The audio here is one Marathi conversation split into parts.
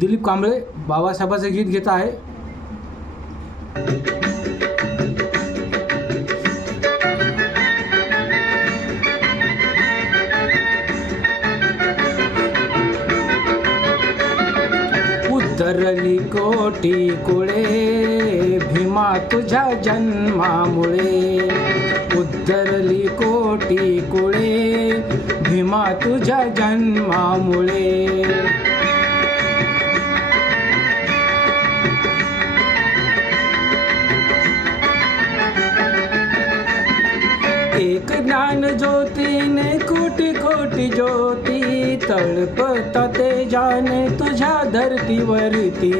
दिलीप कांबळे बाबासाहेबांचे गीत घेत आहे. उतरली कोटी कुळे भीमा तुझ्या जन्मामुळे. उतरली कोटी कुळे भीमा तुझ्या जन्मामुळे. एक ज्ञान ज्योतीने कोटी कोटी ज्योती तळपता तेजाने तुझ्या धरतीवरती.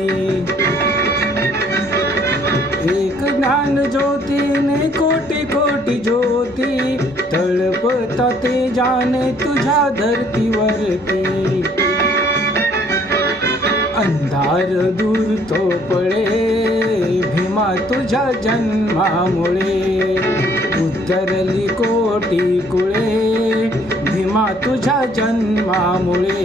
एक ज्ञान ज्योतीने कोटी कोटी ज्योती तळपता तेजाने तुझ्या धरतीवरती. अंधार दूर तो पळे भीमा तुझ्या जन्मामुळे. उतरली कोटी कुळे भीमा तुझ्या जन्मामुळे.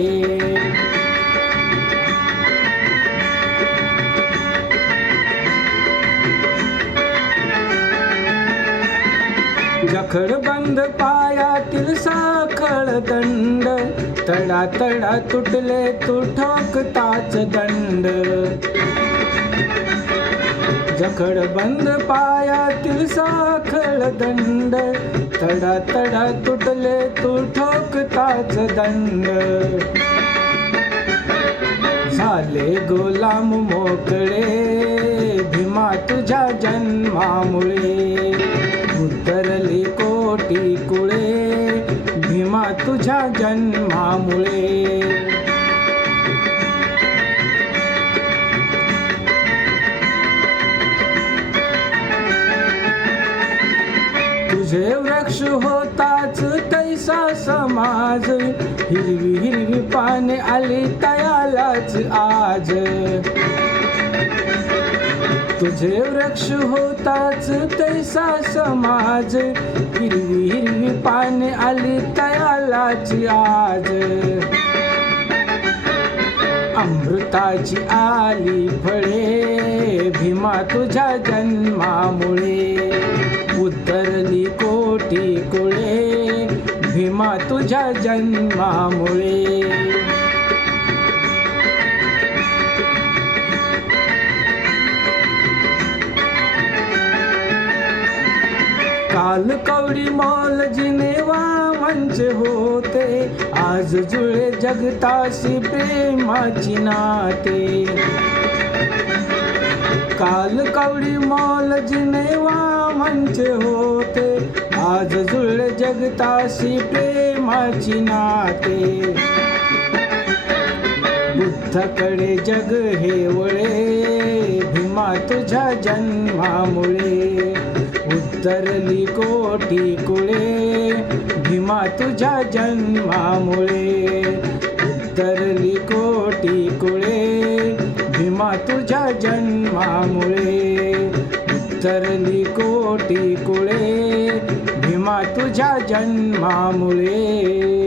जखडबंद पायातील साखळ दंड तडा तडा तुटले तू ठोकताच दंड. जखडबंद पायातील साखळ दंड तडा तडा तुटले तू ठोकताच दंड. झाले गुलाम मोकळे भीमा तुझ्या जन्मामुळे. उतरली कोटी कुळे भीमा तुझ्या जन्मामुळे. तुझे वृक्ष होताच तैसा समाज. हिरवी हिरवी पाने आली तयालाच आज. तुझे वृक्ष होताच तैसा समाज. हिरवी हिरवी पाने आली तयालाच आज. अमृताची आली फळे भीमा तुझ्या जन्मामुळे. उतरली कोटी कुळे भीमा तुझ्या जन्मामुळे. काल कवडी मोल जिनेवा म्हणजे होते. आज जुळे जगताशी प्रेमाची नाते. काल कवडी मोल जिनेवा म्हणजे होते. आज जुळे जगताशी प्रेमाची नाते. बुद्धाकडे जग हे वळे भीमा तुझ्या जन्मामुळे. उतरली कोटी कुळे भीमा तुझ्या जन्मामुळे. उतरली कोटी कुळे भीमा तुझ्या जन्मामुळे. उतरली कोटी कुळे भीमा तुझ्या जन्मामुळे.